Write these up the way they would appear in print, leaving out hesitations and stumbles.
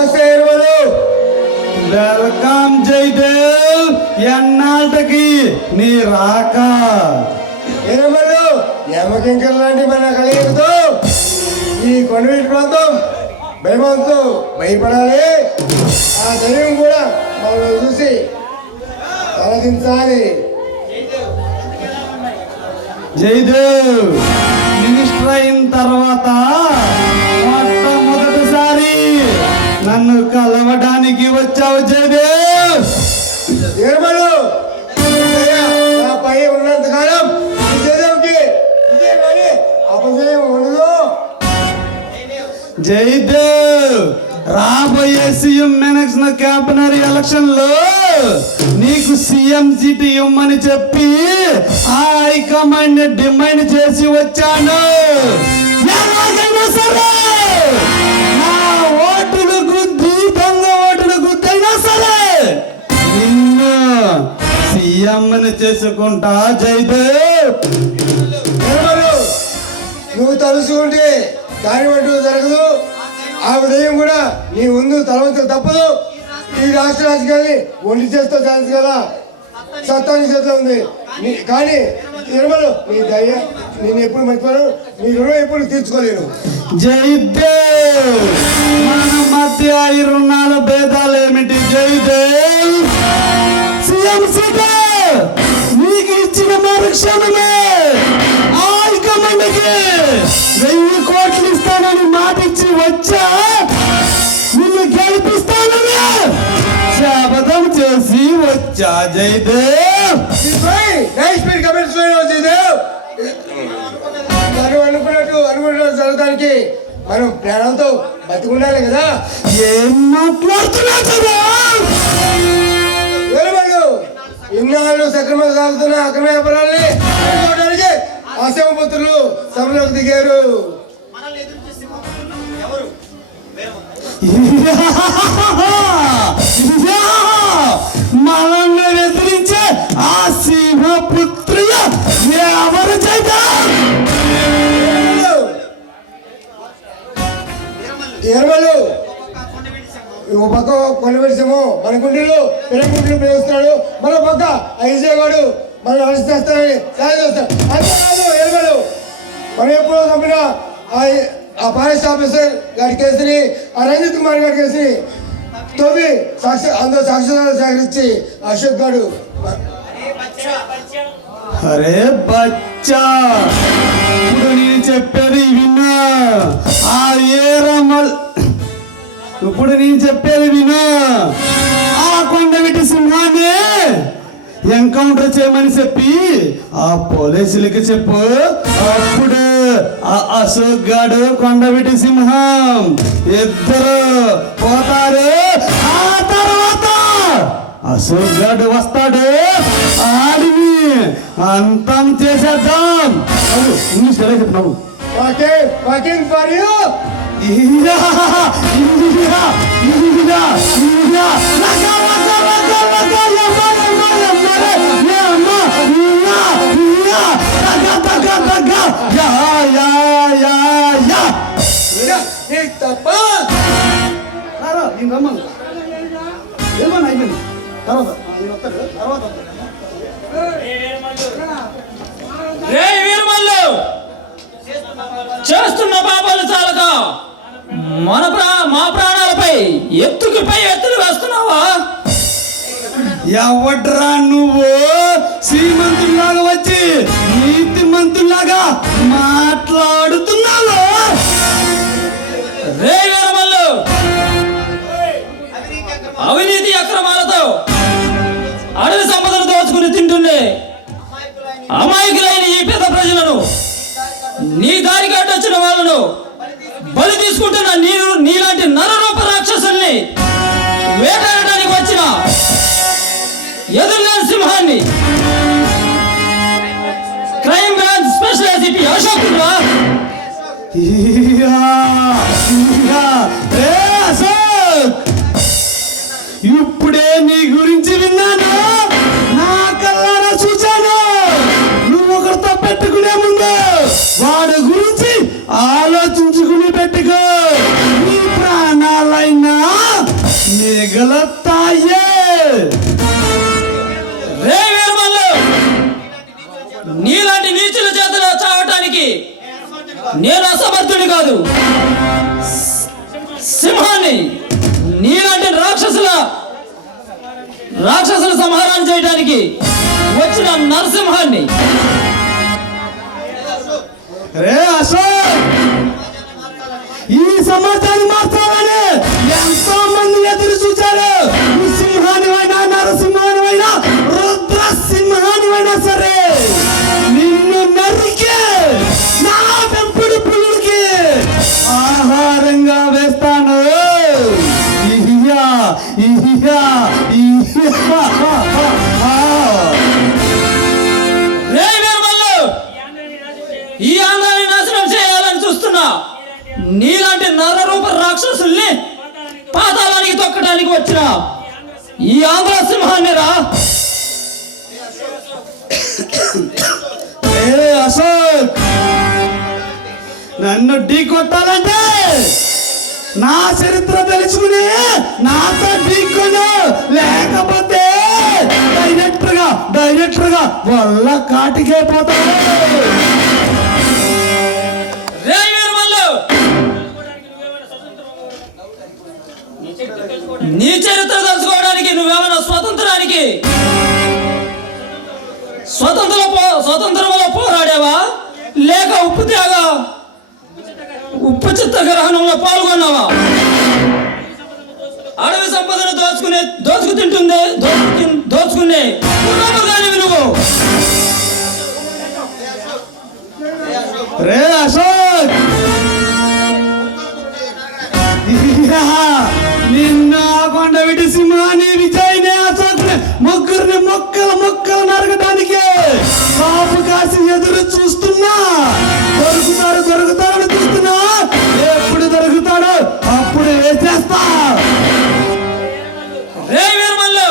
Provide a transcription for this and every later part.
నమస్తే ఎరువలు. వెల్కమ్ జైదేవ్. ఎన్నాళ్ళకి నీ రాక ఎరువలు యమకింకర్ లాంటి మన కలియుగతో ఈ కొండవీటి ప్రాంతం భయమంతో భయపడాలి. ఆ ధైర్యం కూడా మనం చూసి తలదించాలి. జైదేవ్ మినిస్టర్ అయిన తర్వాత మొట్టమొదటిసారి నన్ను కలవడానికి వచ్చావు జయదేవ్. ఎరువలు నాపై ఉన్నంత కాలం జయదేవ్కి ఇదే కానీ అపజయం ఉండదు. జయదేవ్ రాబోయే సీఎం క్యాబినెట్ ఎలక్షన్ లో నీకు సీఎం సీట్ ఇవ్వమని చెప్పి ఆ హైకమాండ్ డిమాండ్ చేసి వచ్చాను. ఎలాగైనా సరే నా ఓటులు గుద్ది దొంగ ఓటులు గుద్దైనా సరే నిన్ను సీఎం చేసుకుంటా జయదేవ్. నువ్వు తలుసుకుంటే దాని పట్టు జరగదు. ఆ ఉదయం కూడా నీ ముందు తలవంచ తప్పదు. ఈ రాష్ట్ర రాజకీయాన్ని ఒంటి చేస్తూ ఛాన్స్ కదా, సత్తా నీ చేతిలో ఉంది. కానీ నిర్మలు నీ దయ నేను ఎప్పుడు మర్చిపోను, నీ రుణం ఎప్పుడు తీర్చుకోలేను. జయదేవ్ మన మధ్య ఈ రుణాల భేదాలు ఏమిటి జయదేవ్? సీఎం సీట్ నీకు ఇచ్చిన మరుక్షణమే హైకమాండ్కి 1000 కోట్లు ఇస్తానని మాట ఇచ్చి వచ్చా. నిన్ను గెలిపిస్తానని శపథం చేసి వచ్చా జయదేవ్. అనుకున్నట్టు జరగడానికి మనం ప్రాణంతో బతికుండాలి కదా. ఏం మాట్లాడుతున్నా ఇన్నాళ్ళు సక్రమంగా సాగుతున్న అక్రమ వ్యాపారాన్ని అడ్డుకోవడానికి అసమపుత్రులు సభలోకి దిగారు. మనల్ని ఎదిరించే ఆ సింహపుత్రులు ఎవరు ఎరువలు ఓ పక్క కొనబెడిసాము, మన గుండెలు పెరగుండెలు పెరుగుతున్నాడు, మన పక్క ఐజేవాడు మనం అరెస్ట్ చేస్తానని సాయం చేస్తాడు. అంతేకాదు ఎరువలు మనం ఎప్పుడో చంపిన ఆ ఫారెస్ట్ ఆఫీసర్ గారి కేసుని, ఆ రంజిత్ కుమార్ గారి కేసుని తొవ్వి అందరూ సాక్ష్యాలు సేకరించి అశోక్ గారు అరే బచ్చా ఇప్పుడు నేను చెప్పేది విన్నా. ఆ ఏరమల్ ఇప్పుడు నేను చెప్పేది వినా. ఆ కొండవీటి సింహాన్ని ఎన్కౌంటర్ చేయమని చెప్పి ఆ పోలీసులకి చెప్పు. అప్పుడు ఆ అశోక్ గాడు కొండవీటి సింహం ఇద్దరు పోతారు. ఆ తర్వాత అశోక్ గాడు వస్తాడు, ఆడిని అంతం చేసేద్దాం. ఇంగ్లీష్ ఎలా చెప్తున్నావు? చేస్తున్న పాపాలు చాలక మా ప్రాణాలపై ఎత్తుకుపై ఎత్తులు వేస్తున్నావా? ఎవడ్రా నువ్వు శ్రీమంతుల్లాగా వచ్చి నీతి మంతుల్లాగా మాట్లాడుతున్నావు? రే వీరమల్లు, అవినీతి అక్రమాలతో అడవి సంపదలు దోచుకుని తింటుండే అమాయకులైన ఈ పేద ప్రజలను, నీ దారికి అడ్డొచ్చిన వాళ్ళను బలి తీసుకుంటున్న నీలాంటి నరరూప రాక్షసుల్ని వేటాడడానికి వచ్చిన ఎదురులేని సింహాన్ని crime branch special ACP Ashok ఇప్పుడే నీ గురించి విన్నాను, నా కళ్ళారా చూశాను. నువ్వు ఒకరితో పెట్టుకునే ముందు వాడి గురించి ఆలోచించుకుని పెట్టుకో. నీ ప్రాణాలైనా మిగలతాయే. రే వీరమల్లు, నీలాంటి నీచుల చేతిలో చావటానికి నేను అసమర్థుని కాదు, సింహాన్ని. నీలాంటి రాక్షసుల సంహారం చేయడానికి వచ్చిన నరసింహాన్ని. రే అశోక్, ఈ సమాజాన్ని మార్చాలని ఎంతో మంది ఎదురు చూశారు. నువ్వు సింహానివైనా నరసింహానివైనా రుద్రసింహానివైనా సరే నిన్ను నరికి నా పెంపుడు పులుడికి ఆహారంగా వేస్తాను. ఇహియా, ఇహియా, ఇహియా. రే వీరమల్లు, ఈ ఆంధ్రాన్ని నాశనం చేయాలని చూస్తున్నా నీలాంటి నరరూప రాక్షసుల్ని పాతాళానికి తొక్కడానికి వచ్చిన ఈ ఆంధ్ర సింహాన్ని రా. అశోక్, నన్ను ఢీ కొట్టాలంటే నా చరిత్ర తెలుసుకుని నాతో ఢీకొను, లేకపోతే డైరెక్టర్ గా వల్ల కాటికే పోతాడు. రే వీరమల్లు, నీ చరిత్ర తెలుసుకోవడానికి నువ్వేమైనా స్వతంత్రంలో పోరాడావా, లేక ఉప్పు చిత్త గ్రహణంలో పాల్గొన్నావా? అడవి సంపదను దోచుకునే నువ్వు. రే అశోక్, నిన్న కొండ విటి సింహాన్ని విజయ్ని అశోక్ ముగ్గురిని మొక్కలు నరకడానికి కాపు కాసి ఎదురు చూస్తున్నా. దొరుకుతాడని చూస్తున్నా. ఎప్పుడు దొరుకుతాడో అప్పుడు వేసేస్తా. రే వీరమల్లు,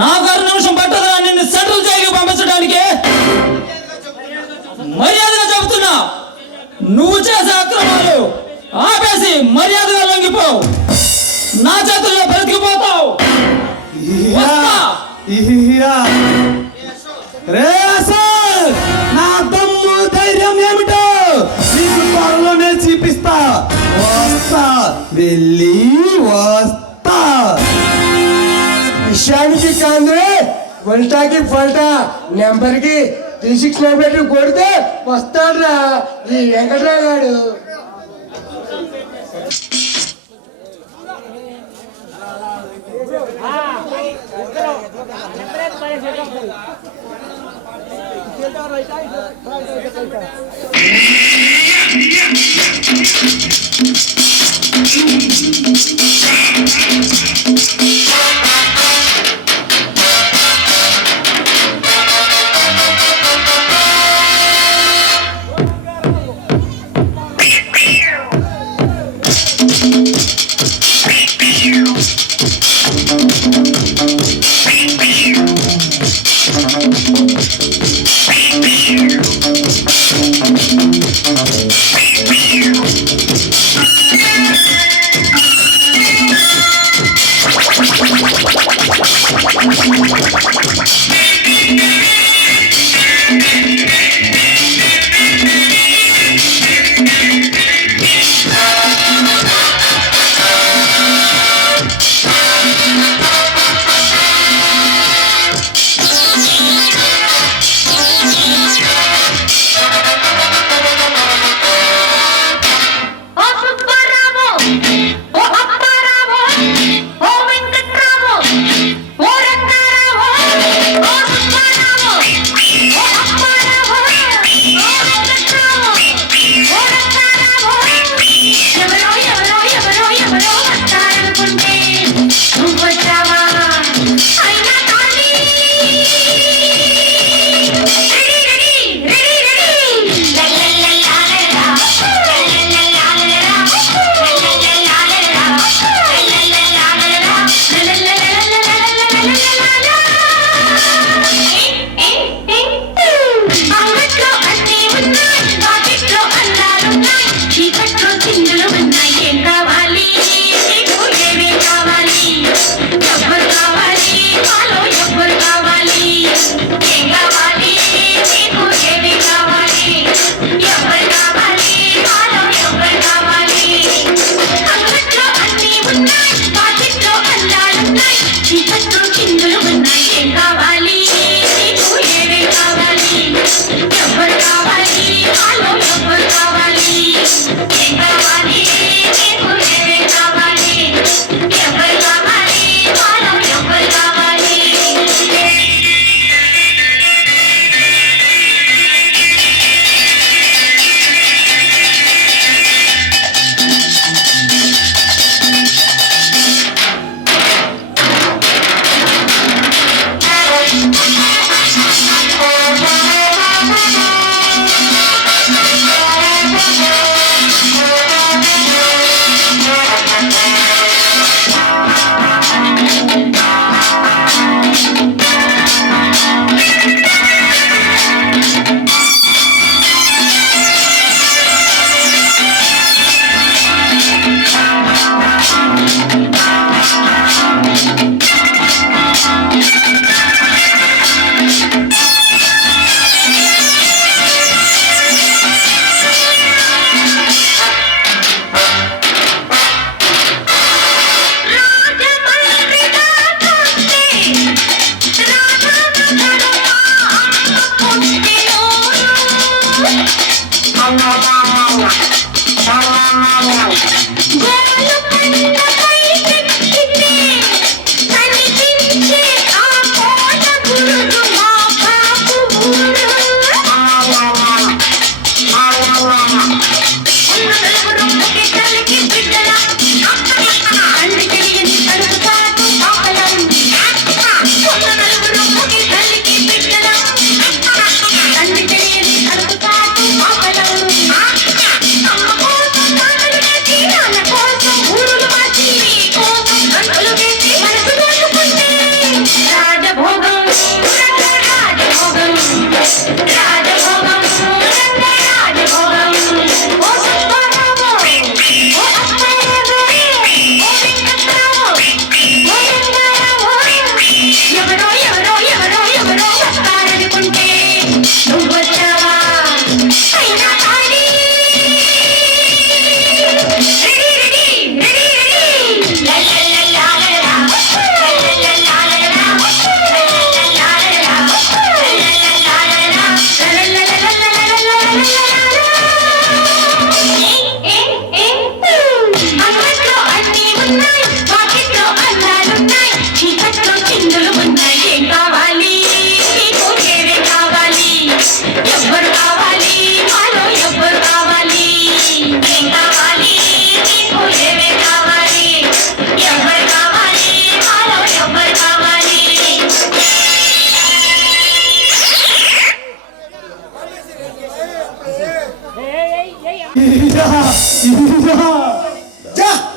నాకు 6 నిమిషం పట్టదురా నిన్ను సెంట్రల్ జైలుకి పంపించడానికి. మర్యాదగా చెబుతున్నా, నువ్వు చేసే అక్రమాలు ఆపేసి మర్యాదగా లొంగిపో. నా చేతుల్లో బ్రతికిపోతావు. రే అశోక్, నా దమ్ము ధైర్యం ఏమిటో నీకు త్వరలోనే చూపిస్తా. వస్తా. విషయానికి కాంద్రే వల్టాకి పల్టా నెంబర్కి 369 పెట్టి కొడితే వస్తాడ్రా ఈ వెంకట్రావు గారు.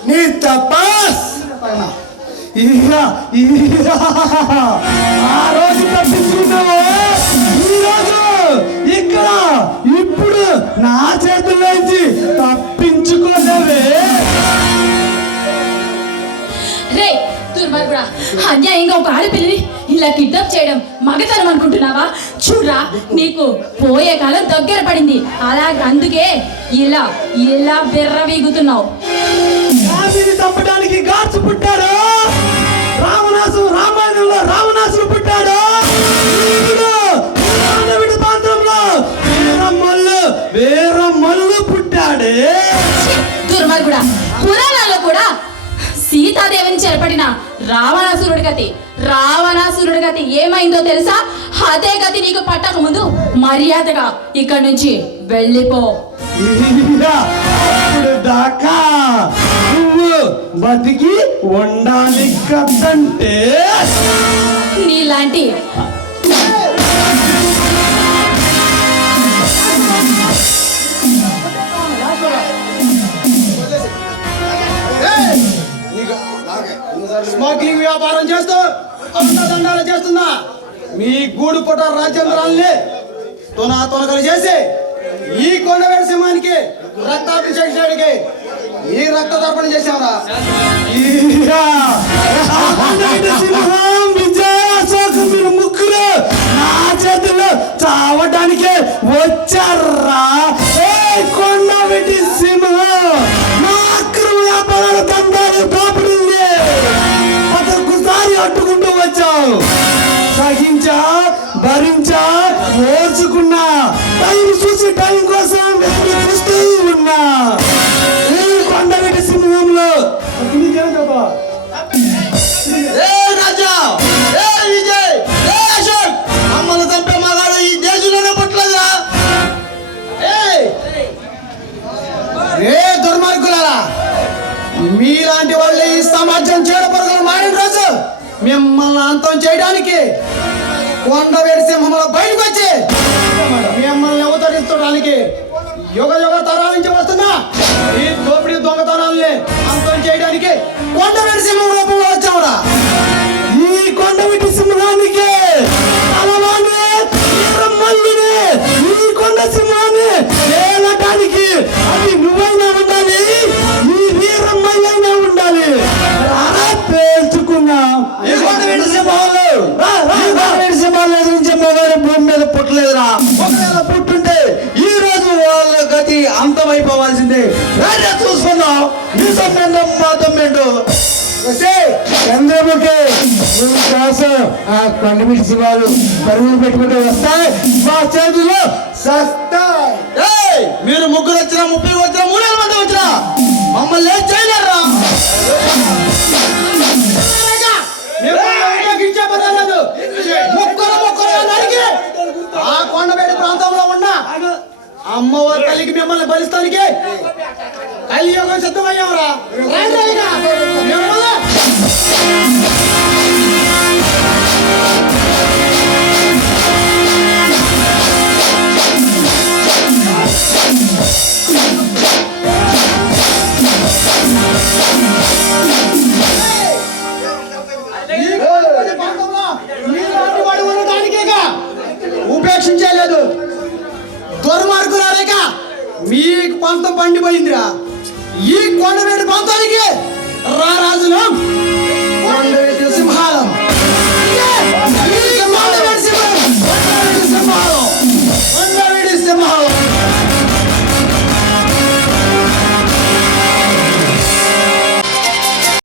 నీ తపాస్ ఆ రోజు తప్పించుకున్నావు, ఈ రోజు ఇక్కడ ఇప్పుడు నా చేతుల్లోంచి తప్పించుకోలేవే. రే దుర్మార్గుడా, అన్యాయంగా ఒక ఆడపిల్లని ఇలా కిడ్నాప్ చేయడం మగతనం అనుకుంటున్నావా? చూడ్రా, నీకు పోయే కాలం దగ్గర పడింది. అందుకే ఇలా ఇలా బెర్రవీగుతున్నావు. గాంధీని చంపడానికి గాడ్స్ పుట్టాడు, రామాయణంలో రావణాసుడు పుట్టాడు, ప్రాంతంలో వీరమల్లు పుట్టాడే. దుర్మార్గుడా, పురాణాల్లో కూడా సీతాదేవిని చేపట్టిన రావణాసురుడి గతి ఏమైందో తెలుసా? అదే గతి నీకు పట్టక ముందు మర్యాదగా ఇక్కడి నుంచి వెళ్ళిపో. అప్పుడు దాకా నువ్వు బతికి ఉండాలి కదంటే నీలాంటి స్మగ్లింగ్ వ్యాపారం చేస్తూ అండదండాలు చేస్తున్నా మీ గూడు పుట్ట రాజ్యాంధ్రాల్ని తొనకలు చేసి ఈ కొండవేడి సింహానికి రక్తాభిషేకానికి ఈ రక్త తర్పణ చేసావరా. సింహం విజయ అశోక్ మీరు ముగ్గురు నా చేతుల్లో చావడానికి వచ్చారా? కొండ పెట్టి సింహం నా అక్రమ వ్యాపారాల దండాలు దోపిడింది పదకొసారి అడ్డుకుంటూ వచ్చావు. సహించా, భరించా, ఓర్చుకున్నా, టైం చూసి టైం కోసం వెతుకు చూస్తూ ఉన్నా. కొండగట్టి సింహంలో రాజా, విజయ్, అశోక్ మమ్మల్ని చంపే మగాడు ఈ దేశంలోనే పుట్టలేదురా. దుర్మార్గులారా, మీలాంటి వాళ్ళు ఈ సమాజం చేడపరుగులు మారిన రోజు మిమ్మల్ని అంతం చేయడానికి కొండవేడి సింహంలో బయటకు వచ్చి మిమ్మల్ని అవతరించడానికి యుగ తరాల నుంచి వస్తున్నా ఈ దోపిడీ దొంగతనాల్ని అంతం చేయడానికి కొండవేడి సింహం రూపంలో వచ్చావురా. ఈ కొండవెట్టి సింహానికి తలవానే, వీరమల్లునే, ఈ కొండ సింహాన్ని ఏలటానికి అది నువ్వైనా ఉండాలి, ఈ వీరమల్లైనా ఉండాలి. పేల్చుకున్నా ఈ కొండవేడి సింహాలు ఎదిరించే మగారు భూమి మీద పుట్టలేదురా. ఒకవేళ పుట్టుంటే ఈ రోజు వాళ్ళ గతి అంతమైపోవాల్సిందే. చూసుకున్నాం నీ తొమ్మిండో మా తొమ్మిండు చంద్రముఖి నువ్వు కోసం ఆ కొండమిటి సింహాలు పరుగులు పెట్టుకుంటూ వస్తాయి, మా చేతుల్లో సస్తాయి. మీరు ముగ్గురు వచ్చినా 30 వచ్చినా 3 మంది వచ్చినా మమ్మల్ని ఏం చేయలేరా. ఉపయోగించే పర్వాలేదు. ముక్కలు నరికి ఆ కొండవేడి ప్రాంతంలో ఉన్న అమ్మవారి తల్లికి మిమ్మల్ని బలిస్తానికి కలియుగం సిద్ధమయ్యామరా. ఉపేక్షించలేదు. దుర్మార్గులారేక మీకు పంతం పండిపోయిందిరా. ఈ కొండవేడి ప్రాంతానికి రారాజులం కొండవేటి సింహాలం